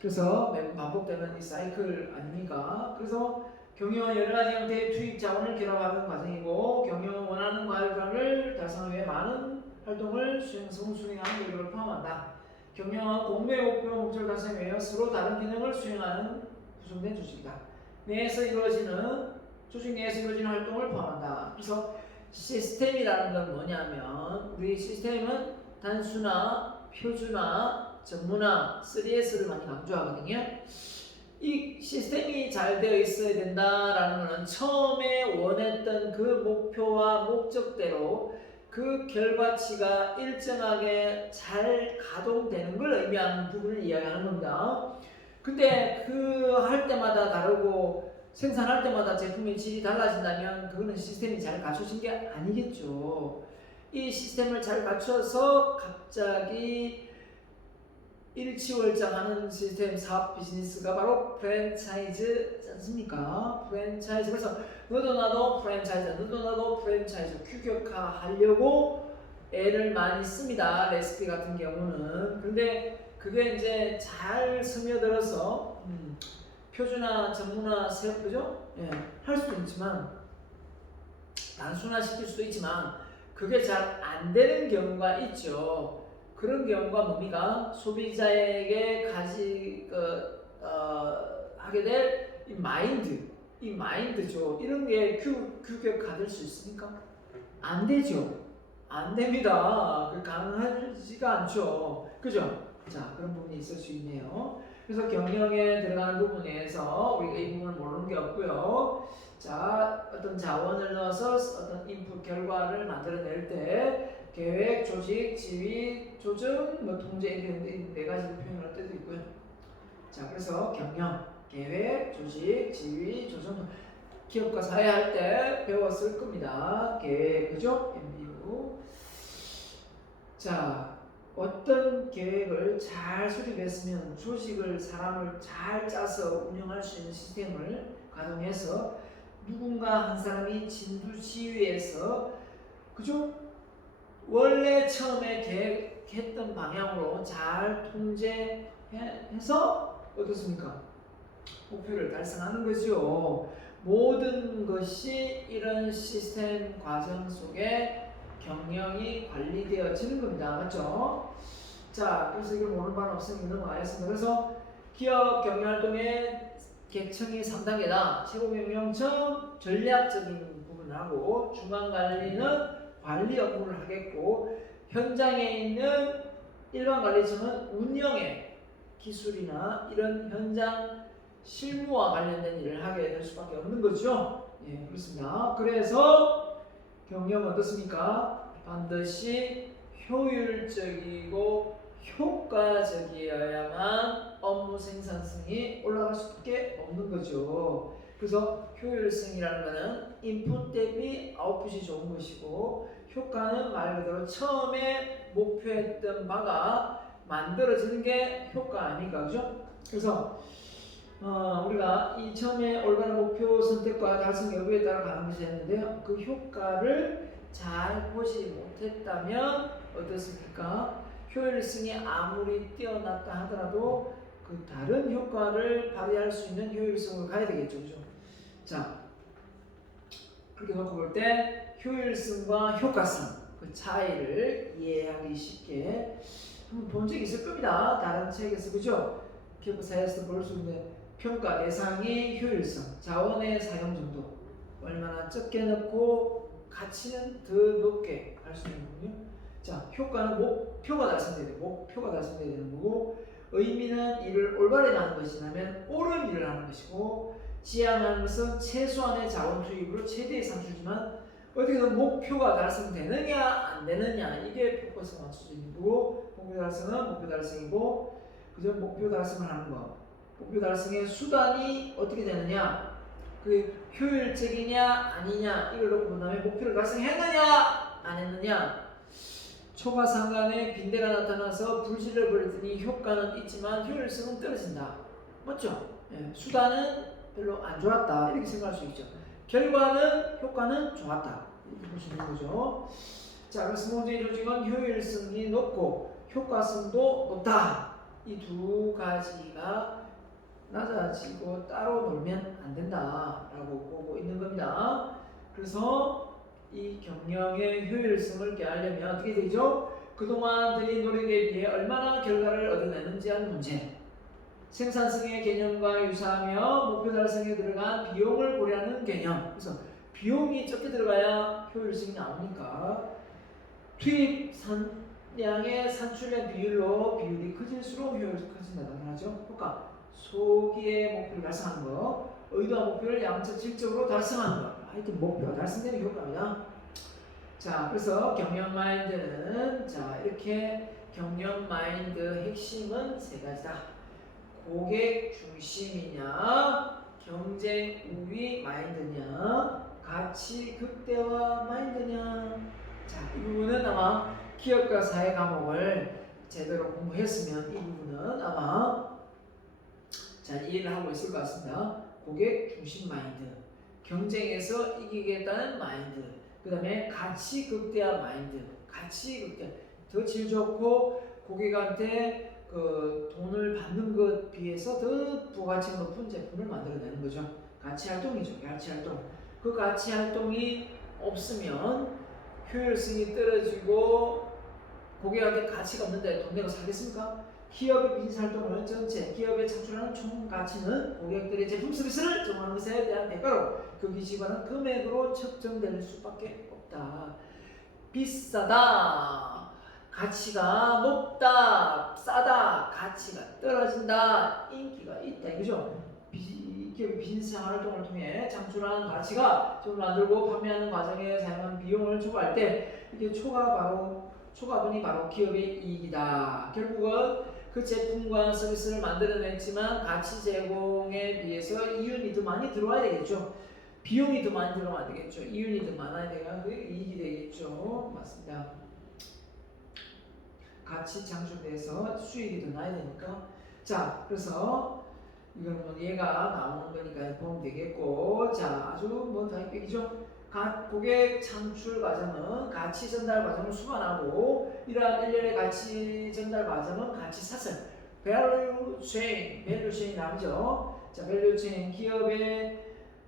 그래서 매번 반복되는 이 사이클 아닙니까? 그래서 경영은 여러 가지 형태의 투입 자원을 결합하는 과정이고 경영은 원하는 결과를 달성하기 위해 많은 활동을 수행하는 노력을 포함한다. 경영은 공동의 목표, 목적을 달성하기 위해 서로 다른 기능을 수행하는 구성된 조직이다. 조직 내에서 이루어지는 활동을 포함한다. 그래서 시스템이라는 건 뭐냐면 우리 시스템은 단순화, 표준화, 전문화, 3S를 많이 강조하거든요. 이 시스템이 잘 되어 있어야 된다라는 것은 처음에 원했던 그 목표와 목적대로 그 결과치가 일정하게 잘 가동되는 걸 의미하는 부분을 이야기하는 겁니다. 근데 그 할 때마다 다르고 생산할 때마다 제품의 질이 달라진다면 그거는 시스템이 잘 갖춰진 게 아니겠죠. 이 시스템을 잘 갖춰서 갑자기 일치월장하는 시스템 사업 비즈니스가 바로 프랜차이즈지 않습니까? 프랜차이즈. 그래서 너도 나도 프랜차이즈 규격화 하려고 애를 많이 씁니다. 레시피 같은 경우는. 근데 그게 이제 잘 스며들어서 표준화, 전문화, 그죠? 예, 할 수도 있지만 단순화시킬 수도 있지만 그게 잘 안 되는 경우가 있죠. 그런 경우가 뭡니까? 소비자에게 하게 될 이 마인드죠. 이런 게 규격화될 수 있습니까? 안 되죠. 안 됩니다. 가능하지가 않죠. 그죠? 자, 그런 부분이 있을 수 있네요. 그래서 경영에 들어가는 부분에서 우리가 이 부분을 모르는 게 없고요. 자, 어떤 자원을 넣어서 어떤 인풋 결과를 만들어낼 때 계획, 조직, 지휘, 조정, 통제 이렇게 네 가지로 표현할 때도 있고요. 자, 그래서 경영, 계획, 조직, 지휘, 조정, 기업과 사회 할 때 배웠을 겁니다. 계획, 그죠? MBU. 자, 어떤 계획을 잘 수립했으면 조직을, 사람을 잘 짜서 운영할 수 있는 시스템을 가동해서 누군가 한 사람이 진두지휘해서, 그죠? 원래 처음에 계획했던 방향으로 잘 통제해서 어떻습니까? 목표를 달성하는 거죠. 모든 것이 이런 시스템 과정 속에 경영이 관리되어지는 겁니다. 맞죠? 자, 그래서 이걸 모르는 바는 없으니 넘어가겠습니다. 그래서 기업 경영활동의 계층이 3단계다. 최고경영청 전략적인 부분을 하고 중간관리는 관리 업무를 하겠고 현장에 있는 일반관리청은 운영의 기술이나 이런 현장 실무와 관련된 일을 하게 될 수밖에 없는 거죠. 예, 그렇습니다. 그래서 경영은 어떻습니까? 반드시 효율적이고 효과적이어야만 업무 생산성이 올라갈 수밖에 없는 거죠. 그래서 효율성이라는 것은 인풋 대비 아웃풋이 좋은 것이고 효과는 말 그대로 처음에 목표했던 바가 만들어지는 게 효과 아닙니까? 그죠? 그래서 우리가 이 처음에 올바른 목표 선택과 달성 여부에 따라 가는 것이 있는데요. 그 효과를 잘 보지 못했다면 어떻습니까? 효율성이 아무리 뛰어났다 하더라도 그 다른 효과를 발휘할 수 있는 효율성을 가야 되겠죠. 그죠? 자, 그렇게 놓고 볼 때 효율성과 효과성 그 차이를 이해하기 쉽게 한번 본 적이 있을 겁니다. 다른 책에서 그죠? 기업사에서 볼 수 있는 평가 대상이 효율성, 자원의 사용 정도 얼마나 적게 넣고 가치는 더 높게 할 수 있는 거군요. 자, 효과는 목표가 달성돼야 돼. 목표가 달성돼야 되는 거고 의미는 일을 올바르게 하는 것이라면 옳은 일을 하는 것이고 지향하는 것은 최소한의 자원 투입으로 최대의 산출이지만 어떻게든 목표가 달성되느냐 안 되느냐 이게 포커스가 맞춰져 있는 거고 목표 달성은 목표 달성이고 그저 목표 달성을 하는 거 목표 달성의 수단이 어떻게 되느냐 그 효율적이냐 아니냐 이걸 놓고 본 다음에 목표를 달성했느냐 안 했느냐 초과상간에 빈대가 나타나서 불씨를 벌였더니 효과는 있지만 효율성은 떨어진다 맞죠? 예, 수단은 별로 안 좋았다 이렇게 생각할 수 있죠. 결과는 효과는 좋았다 이렇게 볼 수 있는 거죠. 자, 그래서 모두의 조직은 효율성이 높고 효과성도 높다. 이 두 가지가 낮아지고 따로 놀면 안 된다라고 보고 있는 겁니다. 그래서 이 경영의 효율성을 꾀하려면 어떻게 되죠? 그동안 들인 노력에 비해 얼마나 결과를 얻어내는지 하는 문제. 생산성의 개념과 유사하며 목표 달성에 들어간 비용을 고려하는 개념. 그래서 비용이 적게 들어가야 효율성이 나오니까 투입 산량의 산출량 비율로 비율이 커질수록 효율이 커진다 당연하죠. 그러니까 소기의 목표를 달성하는 거, 의도한 목표를 양적 질적으로 달성하는 거. 하여튼 목표가 달성되는 효과입니다. 자, 그래서 경영 마인드는 자 이렇게 경영 마인드 핵심은 세 가지다. 고객 중심이냐, 경쟁 우위 마인드냐, 가치 극대화 마인드냐. 자, 이 부분은 아마 기업가 사회 과목을 제대로 공부했으면 이 부분은 아마 잘 이해를 하고 있을 것 같습니다. 고객 중심 마인드, 경쟁에서 이기겠다는 마인드, 그 다음에 가치 극대화 마인드, 가치 극대화 더 질 좋고 고객한테 그 돈을 받는 것 비해서 더 부가치가 높은 제품을 만들어내는 거죠. 가치 활동이죠. 가치 활동. 그 가치 활동이 없으면 효율성이 떨어지고 고객한테 가치가 없는데 돈 내고 사겠습니까? 기업의 비즈니스 활동은 전체 기업에 창출하는 총 가치는 고객들의 제품 서비스를 제공하는 것에 대한 대가로 그 기지관은 금액으로 측정될 수밖에 없다. 비싸다. 가치가 높다, 싸다, 가치가 떨어진다, 인기가 있다 이거죠. 기업의 비즈니스 활동을 통해 창출한 가치가 좀 만들고 판매하는 과정에 사용한 비용을 초과할 때 이게 초과분이 바로 기업의 이익이다. 결국은 그 제품과 서비스를 만들어냈지만 가치 제공에 비해서 이윤이 더 많이 들어와야 되겠죠. 비용이 더 많이 들어가야 되겠죠. 이윤이 더 많아야 되면 그게 이익이 되겠죠. 맞습니다. 가치 창출돼서 수익이 더 나야 되니까. 자, 그래서 이건 뭐 얘가 나오는 거니까 보면 되겠고, 자, 아주 뭐 다익백이죠. 고객 창출 과정은 가치 전달 과정을 수반하고 이러한 일련의 가치 전달 과정은 가치 사슬, value chain 나오죠. 자, value chain 기업의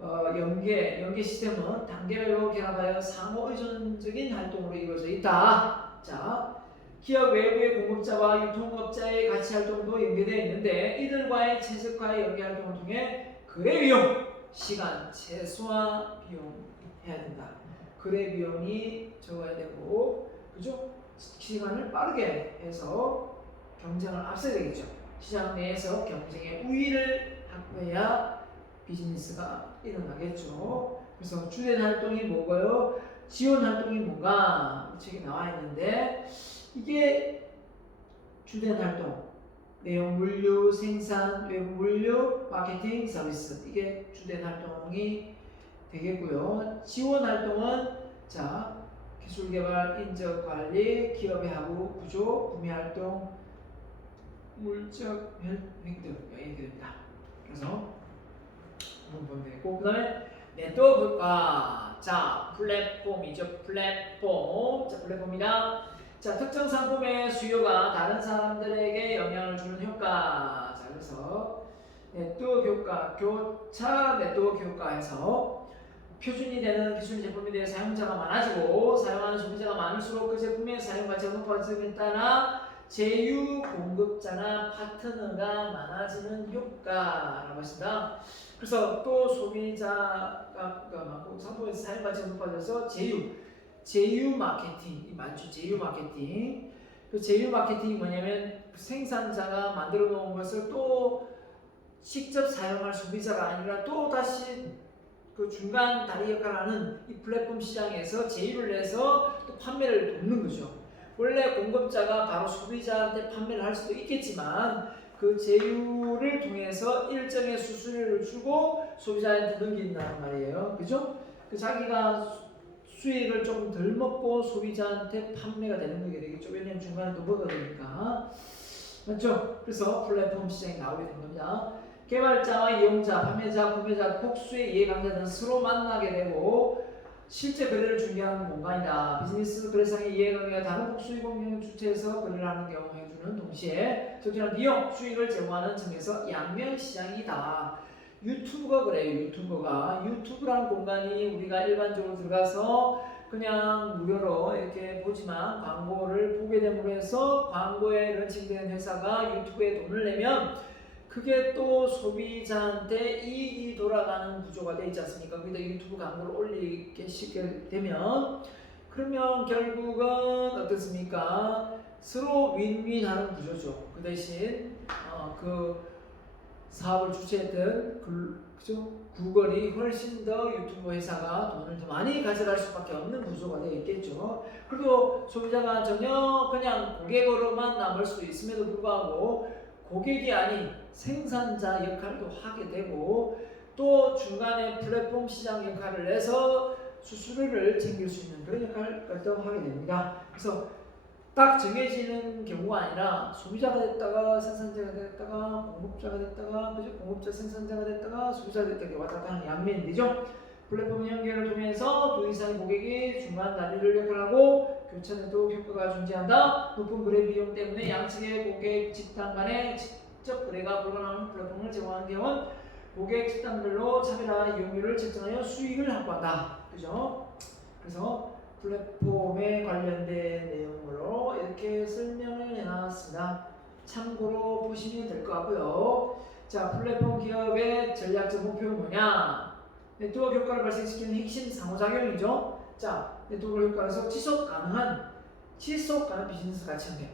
연계 시스템은 단계별로 결합하여 상호 의존적인 활동으로 이루어져 있다. 자, 기업 외부의 공급자와 유통업자의 가치 활동도 연계되어 있는데 이들과의 최적화의 연계 활동을 통해 거래 비용, 시간 최소화 비용 해야 된다. 거래 비용이 적어야 되고, 그죠? 시간을 빠르게 해서 경쟁을 앞서야 되겠죠. 시장 내에서 경쟁의 우위를 확보해야 비즈니스가 일어나겠죠. 그래서 주된 활동이 뭐고요? 지원 활동이 뭔가 이 책에 나와 있는데 이게 주된 활동, 내용 물류, 생산, 외부 물류, 마케팅, 서비스 이게 주된 활동이 되겠고요. 지원 활동은 자 기술 개발, 인적 관리, 기업의 하부 구조, 구매 활동, 물적 획득 이렇게 됩니다. 그래서 보면 되고 그다음에 네트워크가 자 플랫폼이죠. 플랫폼. 자 플랫폼이다. 자 특정 상품의 수요가 다른 사람들에게 영향을 주는 효과. 자 그래서 네트워크 효과, 교차 네트워크 효과에서 표준이 되는 기술 제품에 대해 사용자가 많아지고 사용하는 소비자가 많을수록 그 제품의 사용 가치가 높아짐에 따라 제휴 공급자나 파트너가 많아지는 효과라고 했습니다. 그래서 또 소비자가 많고 상품에서 사용 가치가 높아져서 제휴 마케팅 많죠. 제휴 마케팅. 그 제휴 마케팅이 뭐냐면 생산자가 만들어 놓은 것을 또 직접 사용할 소비자가 아니라 또 다시 그 중간 다리 역할을 하는 이 플랫폼 시장에서 제휴를 해서 또 판매를 돕는 거죠. 원래 공급자가 바로 소비자한테 판매를 할 수도 있겠지만 그 제휴를 통해서 일정의 수수료를 주고 소비자한테 넘긴다는 말이에요. 그죠? 그 자기가 수익을 조금 덜 먹고 소비자한테 판매가 되는 게 되겠죠. 왜냐면 중간에 또 먹어야 되니까. 맞죠? 그래서 플랫폼 시장이 나오게 된 겁니다. 개발자와 이용자, 판매자, 구매자, 복수의 이해관계자는 서로 만나게 되고 실제 거래를 중개하는 공간이다. 비즈니스 거래상의 이해관계가 다른 복수의 공동을 주체해서 거래를 하는 경우 해주는 동시에 적절한 비용, 수익을 제공하는 점에서 양면 시장이다. 유튜브가 그래요. 유튜브라는 공간이 우리가 일반적으로 들어가서 그냥 무료로 이렇게 보지만 광고를 보게 됨으로 해서 광고에 런칭된 회사가 유튜브에 돈을 내면 그게 또 소비자한테 이익이 돌아가는 구조가 되어 있지 않습니까? 거기다 유튜브 광고를 올리게 시게 되면 그러면 결국은 어떻습니까? 서로 윈윈하는 구조죠. 그 대신 그 사업을 주최했던 그죠? 구글이 훨씬 더 유튜브 회사가 돈을 더 많이 가져갈 수밖에 없는 구조가 되어 있겠죠. 그리고 소비자가 전혀 그냥 고객으로만 남을 수도 있음에도 불구하고 고객이 아닌 생산자 역할도 하게 되고 또 중간에 플랫폼 시장 역할을 해서 수수료를 챙길 수 있는 그런 역할도 하게 됩니다. 그래서 딱 정해지는 경우가 아니라 소비자가 됐다가 생산자가 됐다가 공급자가 됐다가 그죠? 공급자 생산자가 됐다가 소비자가 됐다가 왔다 갔다 하는 양면이 되죠. 플랫폼 연결을 통해서 두 이상의 고객이 중간 다리를 역할하고 교차 네트워크 효과가 존재한다. 높은 거래 비용 때문에 양측의 고객 집단 간의 직접 거래가 불가능한 플랫폼을 제공하는 경우는 고객 집단별로 차별화 이용률을 측정하여 수익을 확보한다. 그죠? 그래서 플랫폼에 관련된 내용으로 이렇게 설명을 해놨습니다. 참고로 보시면 될 것 같고요. 자, 플랫폼 기업의 전략적 목표는 뭐냐? 네트워크 효과를 발생시키는 핵심 상호작용이죠. 자, 네트워크 효과에서 지속 가능한 비즈니스 가치 형태.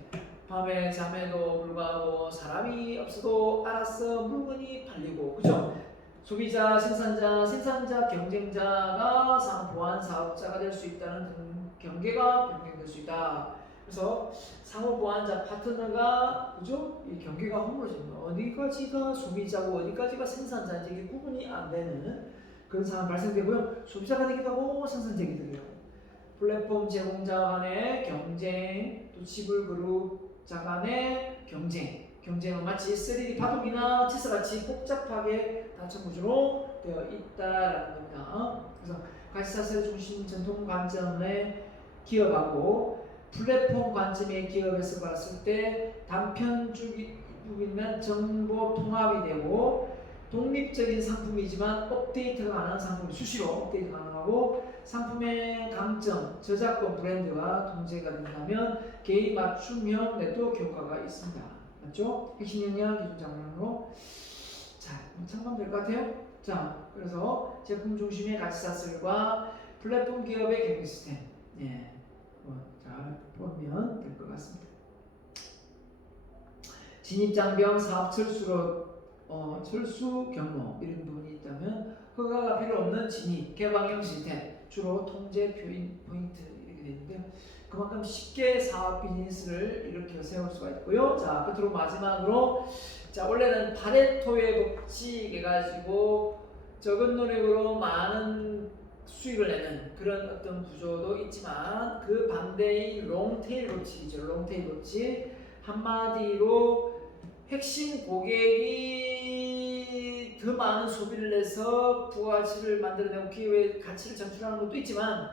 밤에 잠에도 불구하고 사람이 없어도 알아서 물건이 팔리고, 그죠? 소비자, 생산자, 경쟁자가 보안 사업자가 될 수 있다는 경계가 변경될 수 있다. 그래서 상호 보완자 파트너가 그죠? 이 경계가 허물어집니다. 어디까지가 소비자고 어디까지가 생산자인지 이게 구분이 안 되는 그런 상황 발생되고요. 소비자가 되기도 하고 생산자이기도 해요. 플랫폼 제공자 간의 경쟁, 또 지불 그룹자 간의 경쟁은 마치 3D 바둑이나 체스같이 복잡하게 단층 구조로 되어 있다라는 겁니다. 그래서 가치사슬 중심 전통 관점의 기업하고 플랫폼 관점의 기업에서 봤을 때 단편주기면 정보 통합이 되고 독립적인 상품이지만 업데이트가 가능한 상품이 수시로 업데이트 가능하고 상품의 강점, 저작권 브랜드가 통제가 된다면 개인 맞춤형 네트워크 효과가 있습니다. 맞죠? 핵심 역량 기준 장면으로 자, 참고하면 될 것 같아요. 자, 그래서 제품 중심의 가치사슬과 플랫폼 기업의 경영 시스템 잘 보면 될 것 같습니다. 진입장벽, 사업 철수 경로 이런 부분이 있다면 허가가 필요 없는 진입, 개방형 시스템 주로 통제 포인트 이렇게 되는데요. 그만큼 쉽게 사업 비즈니스를 이렇게 세울 수가 있고요. 자, 끝으로 마지막으로 자, 원래는 파레토의 법칙 해가지고 적은 노력으로 많은 수익을 내는 그런 어떤 구조도 있지만 그 반대의 롱테일 법칙이죠. 롱테일 법칙 한마디로 핵심 고객이 더 많은 소비를 해서 부가가치를 만들어내고 기업의 가치를 창출하는 것도 있지만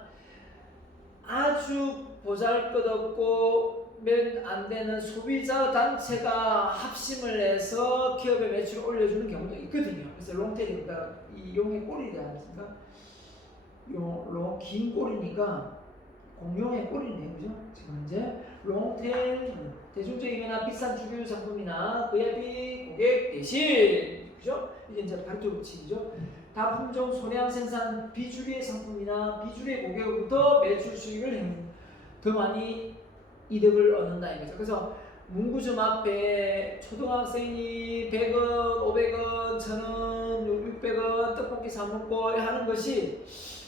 아주 보잘것없고 몇 안 되는 소비자 단체가 합심을 해서 기업의 매출을 올려주는 경우도 있거든요. 그래서 롱테일이니까 이 용의 꼴이 되지 않습니까? 긴 꼬리니까 공룡의 꼬리네요. 그죠? 지금 현재 롱테일 대중적이거나 비싼 주류 상품이나 VIP 고객 대신 그죠? 이게 이제 발표 법칙이죠. 다품종 소량 생산 비주류의 상품이나 비주류의 고객으로부터 매출 수익을 더 많이 이득을 얻는다 이거죠. 그래서 문구점 앞에 초등학생이 100원, 500원, 1000원, 600원 떡볶이 사 먹고 하는 것이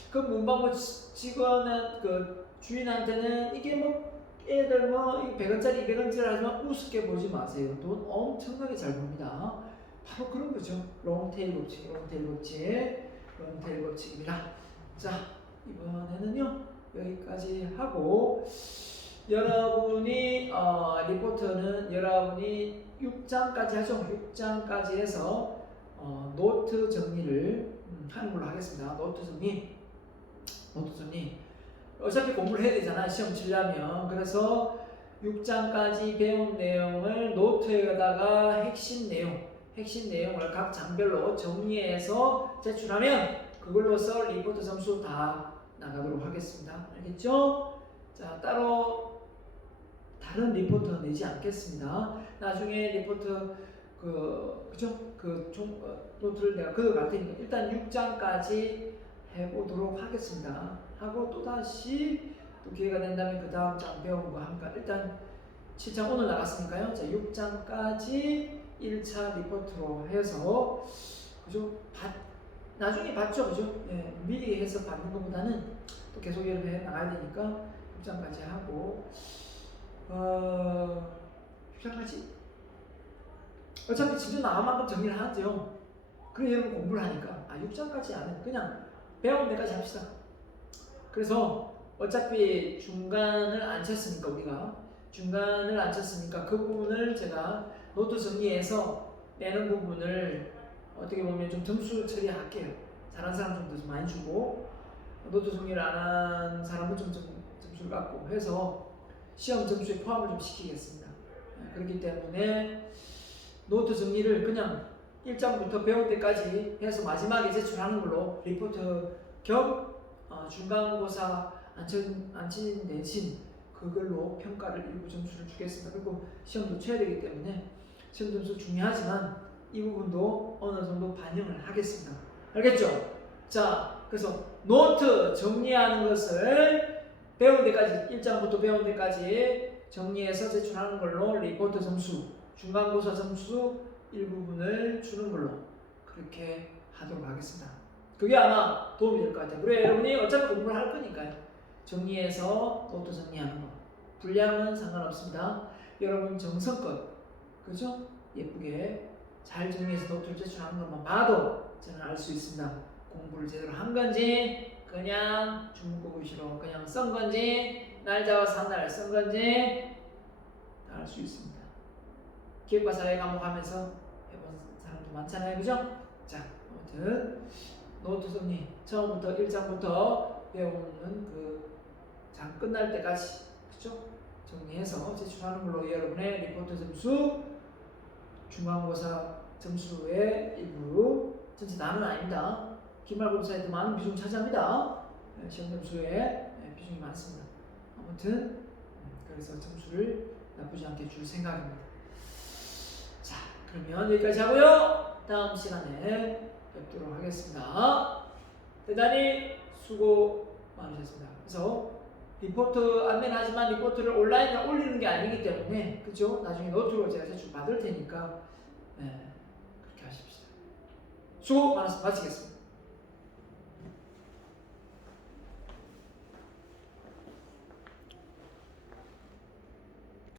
그 문방구 직원은 그 주인한테는 이게 뭐 애들 뭐 100원짜리 200원짜리 하지만 우습게 보지 마세요. 돈 엄청나게 잘 법니다. 바로 그런 거죠. 롱테일 법칙, 롱테일 법칙입니다. 자, 이번에는요 여기까지 하고 여러분이 리포트는 여러분이 6장까지 하죠. 6장까지 해서 노트 정리를 하는 걸로 하겠습니다. 노트 정리. 어차피 공부를 해야 되잖아. 시험 치려면. 그래서 6장까지 배운 내용을 노트에다가 핵심 내용을 각 장별로 정리해서 제출하면 그걸로서 리포트 점수 다 나가도록 하겠습니다. 알겠죠? 자, 따로 다른 리포트 내지 않겠습니다. 나중에 리포트 노트를 내가 갈 테니까 일단 6장까지 해보도록 하겠습니다. 하고 또 다시 또 기회가 된다면 그 다음 장 배우는 거 합니까? 일단 7장 오늘 나갔으니까요. 자, 6장까지 1차 리포트로 해서 그죠? 나중에 봤죠, 그죠? 예, 미리 해서 받는 것보다는 또 계속 이렇게 해 나가야 되니까 6장까지 하고 6장까지 어차피 진짜 나온 만큼 정리를 하죠. 그래 여러분 공부를 하니까 6장까지 안 해. 그냥 배우는 데까지 합시다. 그래서 어차피 중간을 안 쳤으니까 그 부분을 제가 노트 정리해서 빼는 부분을 어떻게 보면 좀 점수 처리할게요. 잘한 사람 좀 더 많이 주고 노트 정리를 안 한 사람은 좀 점수를 갖고 해서 시험 점수에 포함을 좀 시키겠습니다. 그렇기 때문에 노트 정리를 그냥 1장부터 배울 때까지 해서 마지막에 제출하는 걸로 리포트 겸 중간고사 안친 내신 그걸로 평가를 일부 점수를 주겠습니다. 그리고 시험도 쳐야 되기 때문에 시험 점수 중요하지만 이 부분도 어느 정도 반영을 하겠습니다. 알겠죠? 자, 그래서 노트 정리하는 것을 배운 데까지 1장부터 배운 데까지 정리해서 제출하는 걸로 리포트 점수, 중간고사 점수 일부분을 주는 걸로 그렇게 하도록 하겠습니다. 그게 아마 도움이 될 것 같아요. 그리고 여러분이 어차피 공부를 할 거니까요. 정리해서 노트 정리하는 거. 분량은 상관없습니다. 여러분 정성껏, 그죠? 예쁘게 잘 정리해서 노트를 제출하는 것만 봐도 저는 알 수 있습니다. 공부를 제대로 한 건지, 그냥 중국어 위주로 그냥 쓴 건지, 날 잡아서 한 날 쓴 건지 다 알 수 있습니다. 기획과 사회 과목 하면서 해본 사람도 많잖아요. 그죠? 자, 아무튼 노트 정리 처음부터 1장부터 배우는 그 장 끝날 때까지 그죠? 정리해서 제출하는 걸로 여러분의 리포트 점수, 중간고사 점수의 일부 전체 나는 아닙니다. 기말고사에도 많은 비중 차지합니다. 시험 점수에 비중이 많습니다. 아무튼 그래서 점수를 나쁘지 않게 줄 생각입니다. 자, 그러면 여기까지 하고요. 다음 시간에 뵙도록 하겠습니다. 대단히 수고 많으셨습니다. 그래서 리포트 안내는 하지만 리포트를 온라인에 올리는 게 아니기 때문에 그죠? 나중에 노트로 제가 제출 받을 테니까 그렇게 하십시다. 수고 많았습니다. 마치겠습니다.